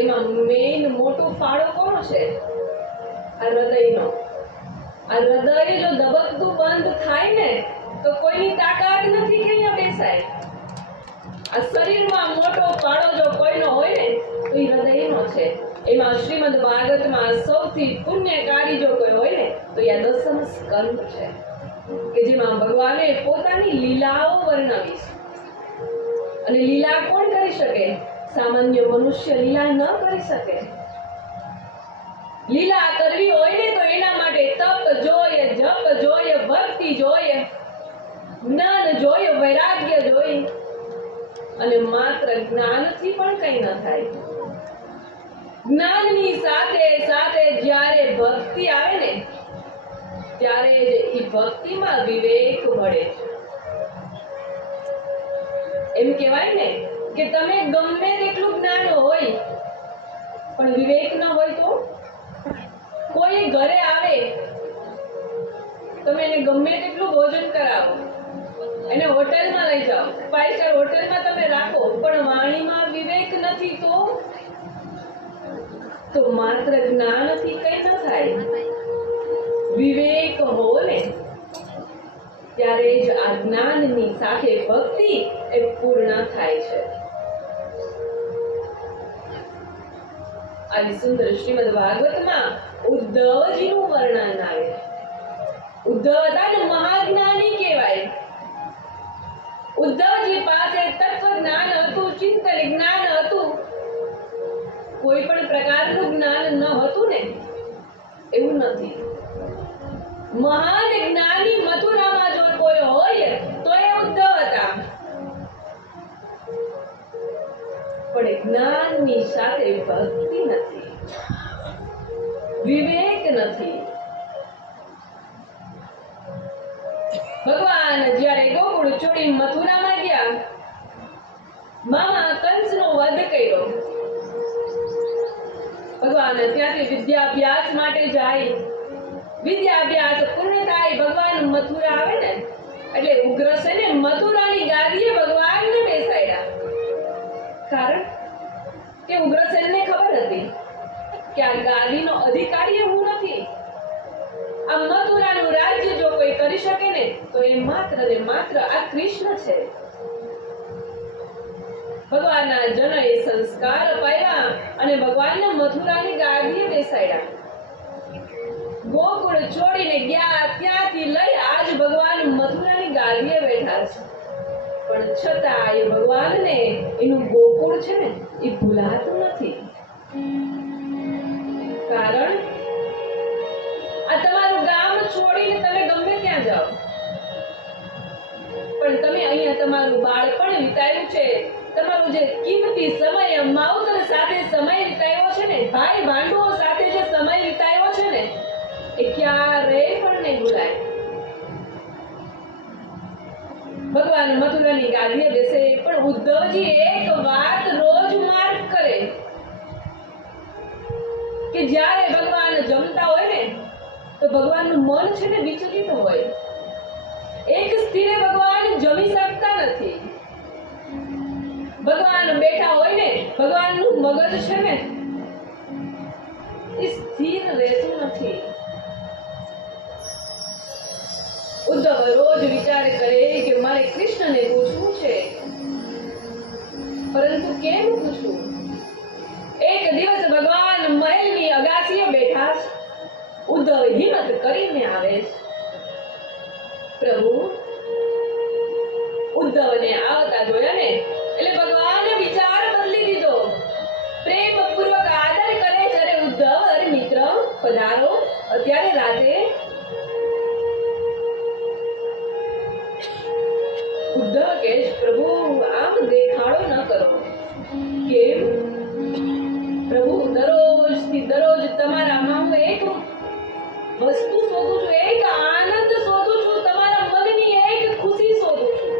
એમાં મેઇન મોટો ફાળો કોણ છે? આ હૃદયનો. આ હૃદય જો દબકતું બંધ થાય ને, તો કોઈની તાકાત નથી કે અહીંયા બેસાય. આ શરીરમાં મોટો છે. એમાં શ્રીમદ ભાગવતમાં સૌથી પુણ્યકારી જો કોઈ હોય ને, તો એ દસમ સ્કંદ છે. કે જેમાં ભગવાને પોતાની લીલાઓ વર્ણવી છે. અને લીલા કોણ કરી શકે? સામાન્ય મનુષ્ય લીલા ન કરી શકે. લીલા કરવી હોય ને, તો એના માટે તપ જોઈએ, જપ જોઈએ, ભક્તિ જોઈએ, જ્ઞાન જોઈએ, વૈરાગ્ય જોઈએ. અને માત્ર જ્ઞાનથી પણ કંઈ ન થાય. જ્ઞાનની સાથે સાથે જ્યારે ભક્તિ આવે ને, ત્યારે એ ભક્તિમાં વિવેક મળે છે. એમ કહેવાય ને કે તમે ગમે તેટલું જ્ઞાન હોય, પણ વિવેક ન હોય તો? કોઈ ઘરે આવે, તમે એને ગમે તેટલું ભોજન કરાવો, એને હોટલમાં લઈ જાઓ. ફાઈવ સ્ટાર હોટલમાં તમે રાખો, પણ વાણીમાં વિવેક નથી તો તો માત્ર જ્ઞાનથી કઈ ન થાય. વિવેક હો ને ત્યારે જ આ જ્ઞાનની સાથે ભક્તિ એ પૂર્ણ થાય છે. આવી સુંદર શ્રીમદ ભાગવતમાં ઉદ્ધવજીનું વર્ણન આવે. ઉદ્ધવ હતા ને મહાજ્ઞાની કહેવાય. ઉદ્ધવજી પાસે તત્વ જ્ઞાન હતું, ચિંતન જ્ઞાન કોઈ પણ પ્રકારનું જ્ઞાન ન હતું ને, એવું નથી. મહાન જ્ઞાની મથુરામાં જો કોઈ હોય, તો એ ઉદ્ધવ હતા. પણ જ્ઞાનની સાથે ભક્તિ નથી. વિવેક નથી. ભગવાન જ્યારે ગોકુળ છોડી મથુરામાં ગયા, મામા કંસનો વધ કર્યો. ભગવાન ત્યાંથી વિદ્યાભ્યાસ માટે જાય. વિદ્યાભ્યાસ પૂર્ણ થાય, ભગવાન મથુરા આવે ને, એટલે ઉગ્રસેને મથુરાની ગાદીએ ભગવાનને બેસાડ્યા. કારણ કે ઉગ્રસેનને ખબર હતી કે આ ગાદીનો અધિકારી હું નથી. આ મથુરાનું રાજ્ય જો કોઈ કરી શકે ને, તો એ માત્ર ને માત્ર આ કૃષ્ણ છે. ભગવાનના જનએ સંસ્કાર અપાયા અને ભગવાનને મથુરાની ગાદીએ બેસાડ્યા. ગોકુળ છોડીને ગયા ત્યાંથી લઈ આજ ભગવાન મથુરાની ગાદીએ બેઠા છે. પણ છતાં એ ભગવાનને એનું ગોકુળ છે ને, એ ભૂલાતું નથી. કારણ, આ તમારું ગામ છોડીને તમે ગમે ત્યાં જાઓ. પણ તમે અહીંયા તમારું બાળપણ વિતાવ્યું છે. તમારું જે કિંમતી સમય, માવતર સાથે સમય વિતાવ્યો છે ને, ભાઈ ભાંડુઓ સાથે જે સમય વિતાવ્યો છે ને, એ ક્યારેય પણ નહીં ભૂલાય. ભગવાન મથુરાની ગાદીએ બેસે, પણ ઉદ્ધવજી એક વાત રોજ માર્ક કરે. કે જ્યારે ભગવાન જમતા હોય ને, તો ભગવાનનું મન છે ને વિચલિત હોય. એક સ્થિરે ભગવાન જમી શકતા નથી. ભગવાન બેઠા હોય ને, ભગવાનનું મગજ છે ને, એ સ્થિર રહેતું નથી. ઉદ્ધવ રોજ વિચાર કરે કે મારે કૃષ્ણને પૂછવું છે. પરંતુ કેમ પૂછવું? એક દિવસ ભગવાન મહેલની અગાસીએ બેઠા. ઉદ્ધવ હિંમત કરીને આવે પ્રભુ, ઉદ્ધવને આવતા જોયા ને, એટલે પધારો. અત્યારે રાતે ઉદ્ધવ કહે પ્રભુ, આમ દેખાડો ન કરો. કેમ? પ્રભુ, દરરોજથી દરરોજ તમારામાં હું એક વસ્તુ શોધું છું, એક આનંદ શોધું છું, તમારા મનની એક ખુશી શોધું છું.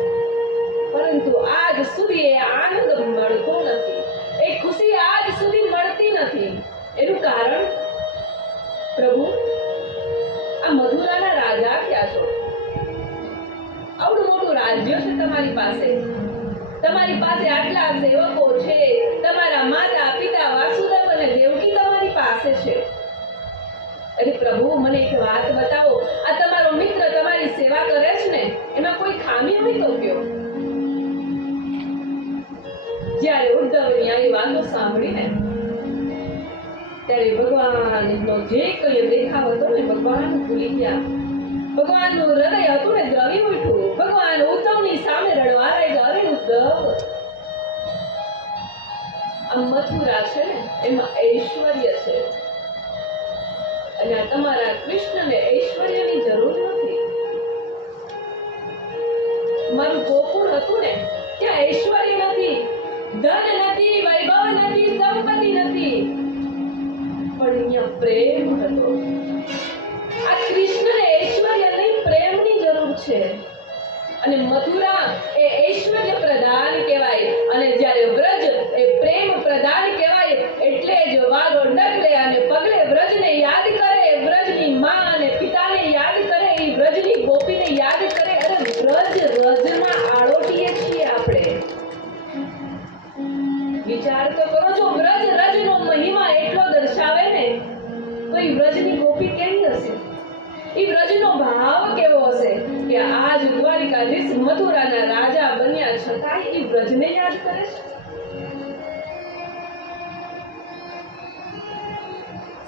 પરંતુ આજ સુધી એ આનંદ મળતો નથી. એ ખુશી આજ સુધી મળતી નથી. એનું કારણ પ્રભુ, આ મથુરાના રાજા ક્યાં છો. આવડું મોટું રાજ્ય છે તમારી પાસે. તમારી પાસે આટલા સેવકો છે. તમારા માતા, પિતા, વાસુદેવ અને દેવકી તમારી પાસે છે. અરે પ્રભુ, મને એક વાત બતાવો. આ તમારો મિત્ર તમારી સેવા કરે છે ને? એમાં કોઈ ખામી હોય તો કયો? જ્યારે ઉદ્ધવની આવી વાતો સાંભળીને ત્યારે ભગવાનનો જે કઈ દેખાવ હતો ને, ભગવાન ભૂલી ગયા. ભગવાનનું હૃદય હતું ને, દ્રવી ઉઠ્યું. ભગવાન ઉદ્ધવની સામે રડવા લાગ્યા. અરે ઉદ્ધવ આ મથુરા છે ને, એમાં ઐશ્વર્ય છે. અને તમારા કૃષ્ણને ઐશ્વર્યની જરૂર નથી. મારું ગોકુળ હતું ને, ત્યાં ઐશ્વર્ય નથી. ધન નથી, વૈભવ નથી. અહીંયા પ્રેમ હતો. આ કૃષ્ણને ઐશ્વર્ય નહીં પ્રેમની જરૂર છે. અને મથુરા એ ઐશ્વર્ય પ્રદાન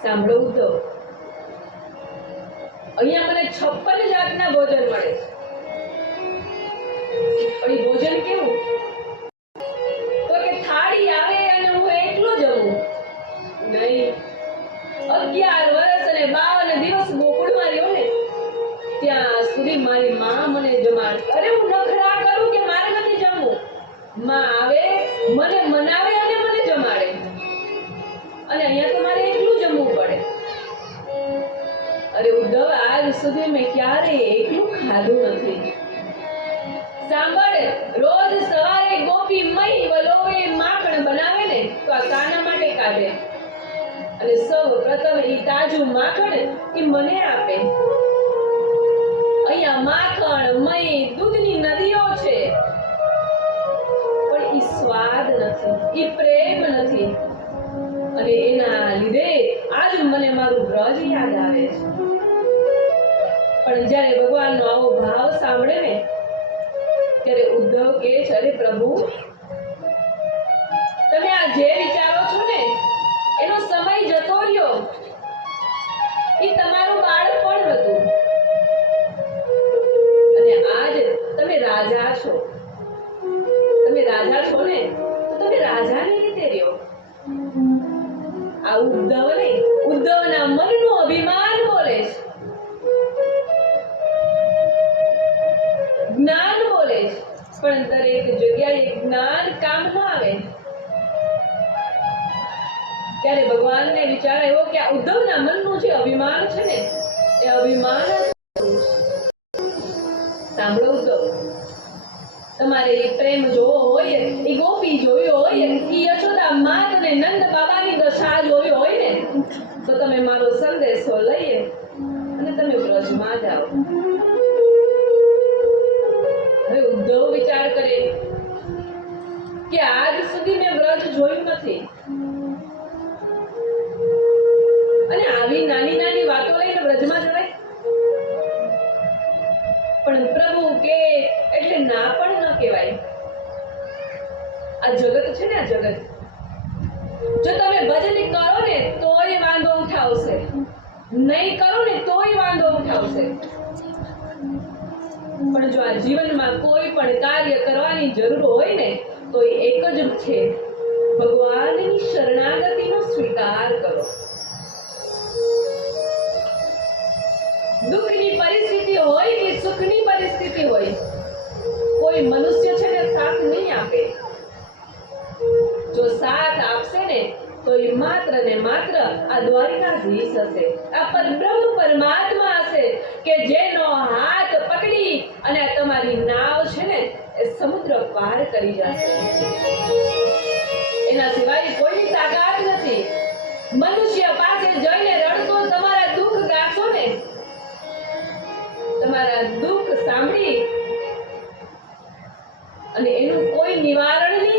સાંભળો તો. અહીંયા મને છપ્પન જાતના ભોજન મળે છે. ભોજન કેવું? તો કે થાળી આવે અને હું એકલો જમું. નહીં. અગિયાર વર્ષ અને બાવન દિવસ ગોકુળમાં રહ્યો ને, ત્યાં સુધી મારી મા મને જમાડ અરે હું નખરા કરું કે મારે નથી જમવું? માં આવે, મને મનાવે અને મને જમાડે. અને અહીંયા તો સુધી મેં ક્યારે એકલું ખાધું નથી. સાંભળ, રોજ સવારે ગોપી મહી વલોવે માખણ બનાવે ને તો આ કાના માટે કાઢે. અને સૌ પ્રથમ એ તાજું માખણ એ મને આપે. અહીંયા માખણ, મહી, દૂધની નદીઓ છે. પણ એ સ્વાદ નથી, એ પ્રેમ નથી. અને એના લીધે આજ મને મારું વ્રજ યાદ આવે છે. પણ જ્યારે ભગવાનનો આવો ભાવ સાંભળે ને, ત્યારે ઉદ્ધવ કે છે, અરે પ્રભુ, તમે આ જે વિચારો છો ને, એનો સમય જતો રહ્યો. એ તમારું બાળપણ હતું? અને આજ તમે રાજા છો. તમે રાજા છો ને, તો તમે રાજાની રીતે રહ્યો. આ ઉદ્ધવ નહીં આ ઉદ્ધવના મનનું જે અભિમાન છે ને, એ અભિમાન. સાંભળો ઉદ્ધવ તમારે એ પ્રેમ જોવો હોય, એ ગોપી જોયો હોય, એ યશોદા માત અને નંદ બાબાની દશા જોયો હોય ને, તો તમે મારો સંદેશો લઈએ અને તમે વ્રજમાં જાઓ હવે ઉદ્ધવ વિચાર કરે કે આજ સુધી મેં વ્રજ જોયું નથી જગત. જો તમે ભજન કરો ને તોય વાંધો ઉઠાવશે. નહીં કરો ને તોય વાંધો ઉઠાવશે. પણ જો આ જીવનમાં કોઈ પણ કાર્ય કરવાની જરૂર હોય ને, તો એ એક જ છે. ભગવાનની શરણાગતિનો સ્વીકાર કરો. દુઃખની પરિસ્થિતિ હોય કે સુખની પરિસ્થિતિ હોય, કોઈ મનુષ્ય છે ને સાથ નહીં આપે. જો સાથ આપશે ને તો એ માત્ર ને માત્ર આ દ્વારિકાધીશ હશે. આ પરબ્રહ્મ પરમાત્મા હશે કે જેનો હાથ પકડી અને તમારી નાવ છે ને, એ સમુદ્ર પાર કરી જશે. એના સિવાય કોઈની તાકાત નથી. મનુષ્ય પાસે જઈને રડતો તમારા દુઃખ ગાશો ને, તમારા દુઃખ સાંભળી અને એનું કોઈ નિવારણ નહીં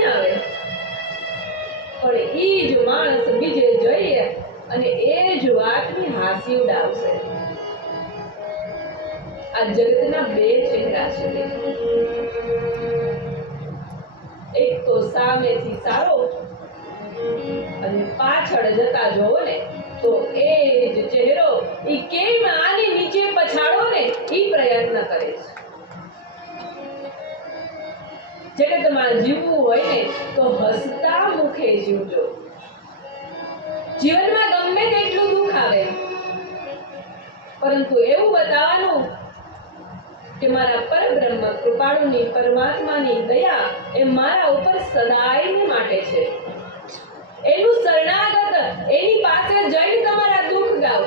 ઈ જ માણસ બીજે જોઈએ અને એ જ વાતની હાસી ઉડાવશે. આ જગતના બે ચહેરા છે. એક તો સામેથી સારો અને પાછળ જતા જોવો ને, તો એ જ ચહેરો એ કેમ આની નીચે પછાડો ને એ પ્રયત્ન કરે છે. જગતમાં જીવવું હોય ને, તો હસતા મુખે જીવજો. જીવનમાં ગમે તેટલું દુઃખ આવે, પરંતુ એવું બતાવવાનું કે મારા પરબ્રહ્મ કૃપાળુની પરમાત્માની દયા એ મારા ઉપર સદાયને માટે છે. એનું શરણાગત એની પાસે જઈને તમારા દુઃખ ગાઓ.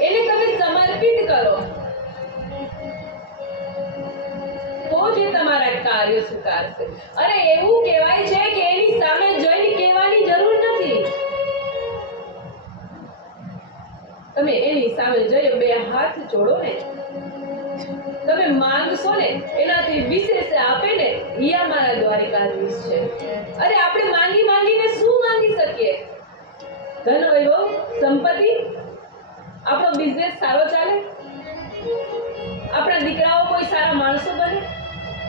એને તમે સમર્પિત કરો. જ તમારા કાર્યો સ્વીકારશે. અરે એવું કહેવાય છે કે એની સામે જઈને કહેવાની જરૂર નથી. તમે એની સામે જઈ બે હાથ જોડો ને. તમે માંગશો ને, એનાથી વિશેષ આપે ને, ઈ મારા દ્વારિકાધીશ છે. અરે આપણે માંગી માંગીને શું માંગી શકીએ? ધન વૈભવ, સંપત્તિ? આપણો બિઝનેસ સારો ચાલે? આપણા દીકરાઓ કોઈ સારા માણસો બને?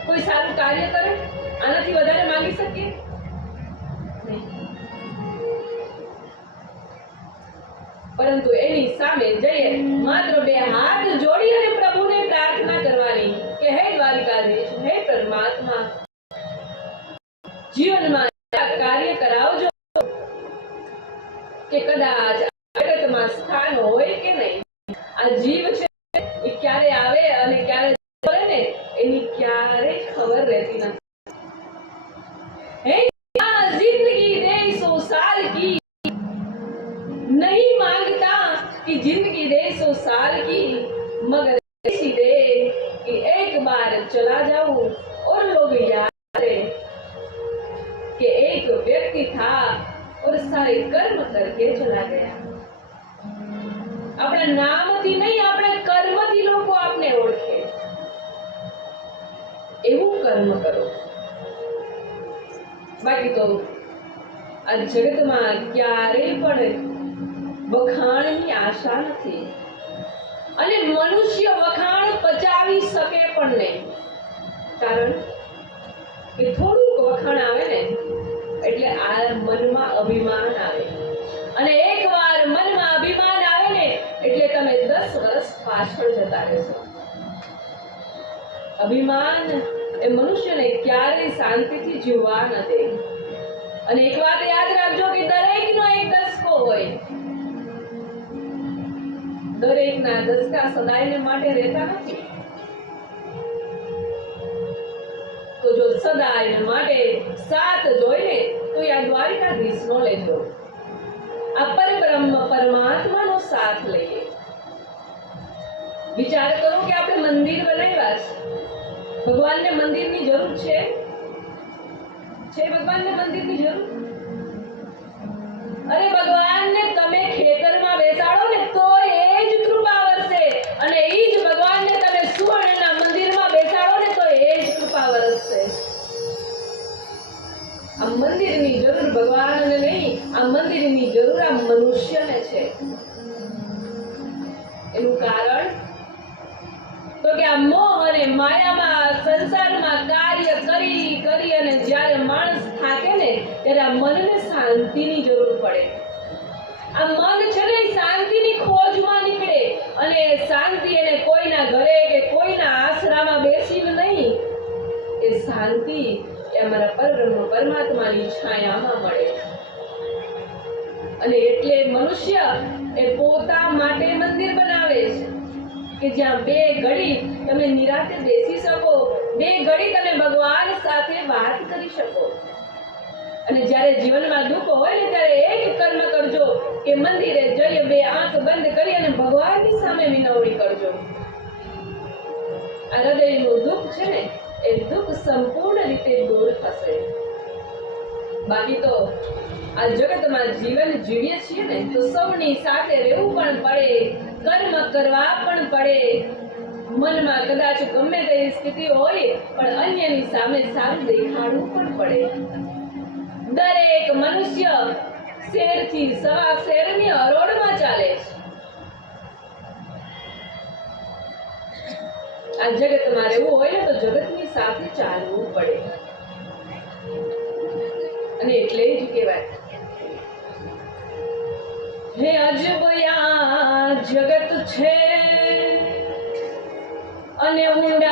કોઈ સારું કાર્ય કરે? આનાથી વધારે માંગી શકીએ? પરંતુ એની સામે જઈએ, માત્ર બે હાથ જોડી અને પ્રભુને પ્રાર્થના કરવાની કે હે દ્વારિકાધીશ, હે પરમાત્મા, જીવનમાં કાર્ય કરાવજો કે કદાચ જગતમાં સ્થાન હોય કે નહીં. આ જીવ कि एक व्यक्ति था और सारे कर्म करके चला गया આપણા નામથી નહીં આપણા કર્મથી લોકો આપને ઓળખે એવું કર્મ કરો બાકી તો આ જગતમાં ક્યારેય પણ વખાણની આશા નથી અને મનુષ્ય વખાણ પચાવી શકે પણ નહીં કારણ કે થોડુંક વખાણ આવે ને એટલે આ મનમાં અભિમાન આવે. અને એકવાર મનમાં અભિમાન આવે ને, એટલે તમે દસ વર્ષ પાછળ જતા રહેશો. અભિમાન એ મનુષ્યને ક્યારેય શાંતિથી જીવવા ન દે. અને એક વાત યાદ રાખજો કે દરેકનો એક દસકો હોય. દરેકના દસકા સદાયને માટે રહેતા નથી. સદાયને માટે સાત જોઈને તો આ દ્વારિકાધીશનો લેજો. આ પરબ્રહ્મ પરમાત્માનો સાથ લઈએ. વિચાર કરો કે આપણે મંદિર બનાવ્યા છે. ભગવાનને મંદિરની જરૂર છે? છે ભગવાનને મંદિરની જરૂર? અરે ભગવાનને તમે જરૂર ભગવાનને નહીં, આ મંદિરની જરૂર આ મનુષ્યને છે. એનું કારણ? તો કે આ મોહ અને માયામાં, સંસારમાં કાર્ય કરી કરી અને જ્યારે માણસ થાકે ને, ત્યારે આ મનને શાંતિની જરૂર પડે. આ મન છે ને શાંતિની ખોજમાં નીકળે અને શાંતિ એને કોઈના ઘરે કે કોઈના આશરામાં બેસીને નહીં, એ શાંતિ અમારા પરબ્રહ્મ પરમાત્માની છાયામાં મળે અને એટલે મનુષ્ય એ પોતા માટે મંદિર બનાવે છે કે જ્યાં બે ઘડી તમે નિરાતે બેસી શકો, બે ઘડી તમે ભગવાન સાથે વાત કરી શકો. અને જ્યારે જીવનમાં દુઃખ હોય ને ત્યારે એક કર્મ કરજો કે મંદિરે જઈ બે આંખ બંધ કરી અને ભગવાનની સામે વિનવણી કરજો. આ હૃદયનું દુઃખ છે ને એ દુઃખ સંપૂર્ણ રીતે દૂર થશે બાકી તો આ જગતમાં જીવન જીવીએ છીએ ને તો સૌની સાથે રહેવું પણ પડે કર્મ કરવા પણ પડે મનમાં કદાચ ગમે તેવી સ્થિતિ હોય, પણ અન્યની સામે સારું દેખાડવું પણ પડે। દરેક મનુષ્ય શેરથી સવા શેરની હરોળમાં ચાલે છે। આ જગતમાં રહેવું હોય ને, તો જગતની સાથે ચાલવું પડે. અને એટલે જ કહેવાય. હે અજબ આ જગત છે, અને ઊંડાએ